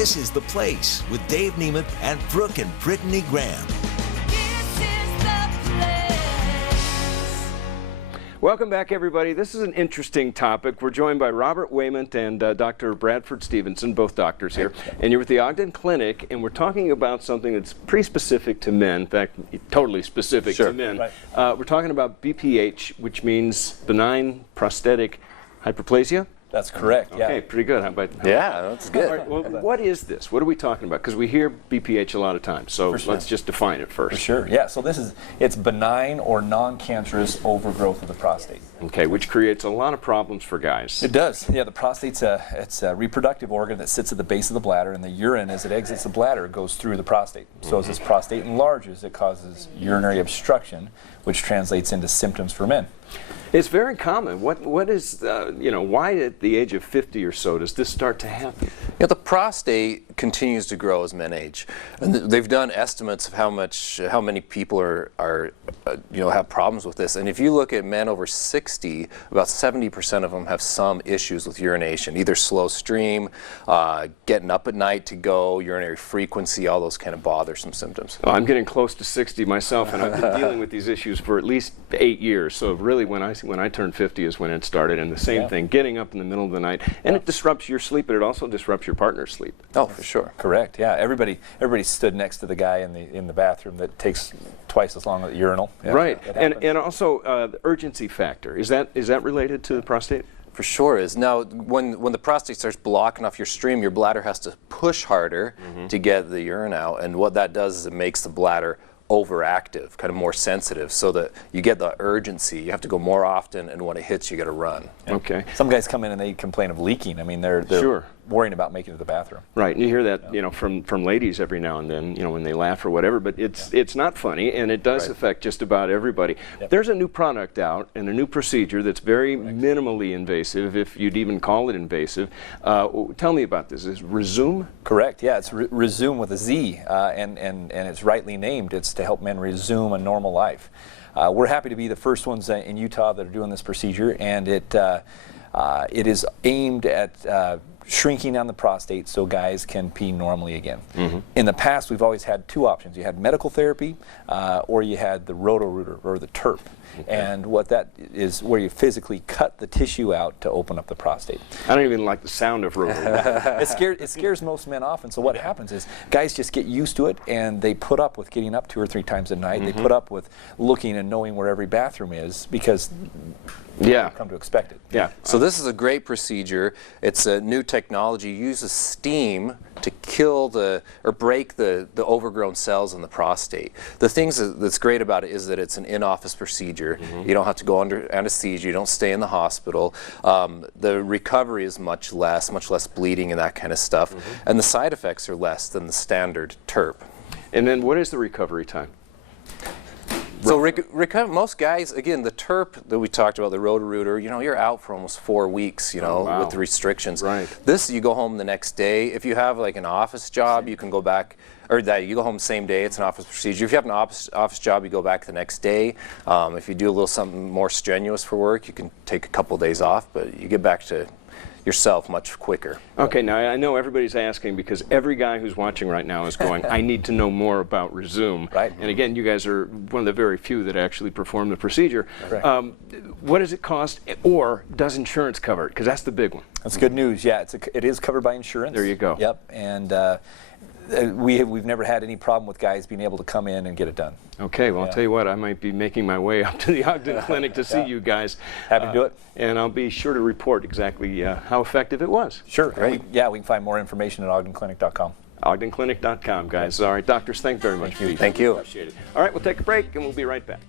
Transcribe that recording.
This is The Place with Dave Nemeth and Brooke and Brittany Graham. Welcome back, everybody. This is an interesting topic. We're joined by Robert Wayment and Dr. Bradford Stevenson, both doctors here. And you're with the Ogden Clinic, and we're talking about something that's pretty specific to men. In fact, totally specific to men. Right. We're talking about BPH, which means benign prostatic hyperplasia. That's correct. Okay, yeah. Pretty good. How about Yeah, that's good. All right, well, what is this? What are we talking about? Because we hear BPH a lot of times, so let's just define it first. For sure. Yeah. So it's benign or non-cancerous overgrowth of the prostate. Okay, which creates a lot of problems for guys. It does. Yeah. The prostate's a reproductive organ that sits at the base of the bladder, and the urine, as it exits the bladder, goes through the prostate. So as this prostate enlarges, it causes urinary obstruction, which translates into symptoms for men. It's very common. What is, why at the age of 50 or so does this start to happen? Yeah, the prostate continues to grow as men age, and they've done estimates of how many people have problems with this. And if you look at men over 60, about 70% of them have some issues with urination, either slow stream, getting up at night to go, urinary frequency, all those kind of bothersome symptoms. Well, I'm getting close to 60 myself, and I've been dealing with these issues for at least 8 years. So really, when I turned 50 is when it started, and the same thing, getting up in the middle of the night, and it disrupts your sleep, but it also disrupts your partner's sleep. Oh, for sure. Correct. Yeah. Everybody stood next to the guy in the bathroom that takes twice as long at the urinal. Yeah, right. And also the urgency factor. Is that related to the prostate? For sure is. Now, when the prostate starts blocking off your stream, your bladder has to push harder to get the urine out, and what that does is it makes the bladder overactive, kind of more sensitive, so that you get the urgency. You have to go more often, and when it hits, you got to run. Okay. Some guys come in and they complain of leaking. I mean, they're sure worrying about making it to the bathroom. Right, and you hear that, from ladies every now and then, when they laugh or whatever. But it's not funny, and it does affect just about everybody. Yep. There's a new product out and a new procedure that's very minimally invasive, if you'd even call it invasive. Tell me about this. Is it Resume? Correct. Yeah, it's Resume with a Z, and it's rightly named. It's to help men resume a normal life. We're happy to be the first ones in Utah that are doing this procedure, and it is aimed at shrinking down the prostate so guys can pee normally again. In the past, we've always had two options. You had medical therapy, or you had the roto-rooter, or the TURP. And what that is, where you physically cut the tissue out to open up the prostate. I don't even like the sound of roto-rooter. It scares most men off, and so what happens is guys just get used to it, and they put up with getting up 2 or 3 times a night. They put up with looking and knowing where every bathroom is, because they've come to expect it. Yeah. So this is a great procedure. It's a new technology. It uses steam to kill or break the overgrown cells in the prostate. The things that's great about it is that it's an in-office procedure. You don't have to go under anesthesia. You don't stay in the hospital. The recovery is much less bleeding and that kind of stuff. And the side effects are less than the standard TURP. And then what is the recovery time? So most guys, again, the TURP that we talked about, the roto-rooter, you're out for almost 4 weeks, with the restrictions. Right. This, you go home the next day. If you have like an office job, you can go back, or that you go home the same day. It's an office procedure. If you have an office job, you go back the next day. If you do a little something more strenuous for work, you can take a couple of days off, but you get back to yourself much quicker. Okay, now I know everybody's asking, because every guy who's watching right now is going, I need to know more about Resume. Right. And again, you guys are one of the very few that actually perform the procedure. Right. What does it cost, or does insurance cover it? Because that's the big one. That's good news. Yeah, it is covered by insurance. There you go. Yep, and we've never had any problem with guys being able to come in and get it done. Okay, well, I'll tell you what, I might be making my way up to the Ogden Clinic to see you guys. Happy to do it. And I'll be sure to report exactly how effective it was. Sure. Great. We can find more information at ogdenclinic.com. ogdenclinic.com, guys. All right, doctors, thank you very much. Thank you. Appreciate it. All right, we'll take a break, and we'll be right back.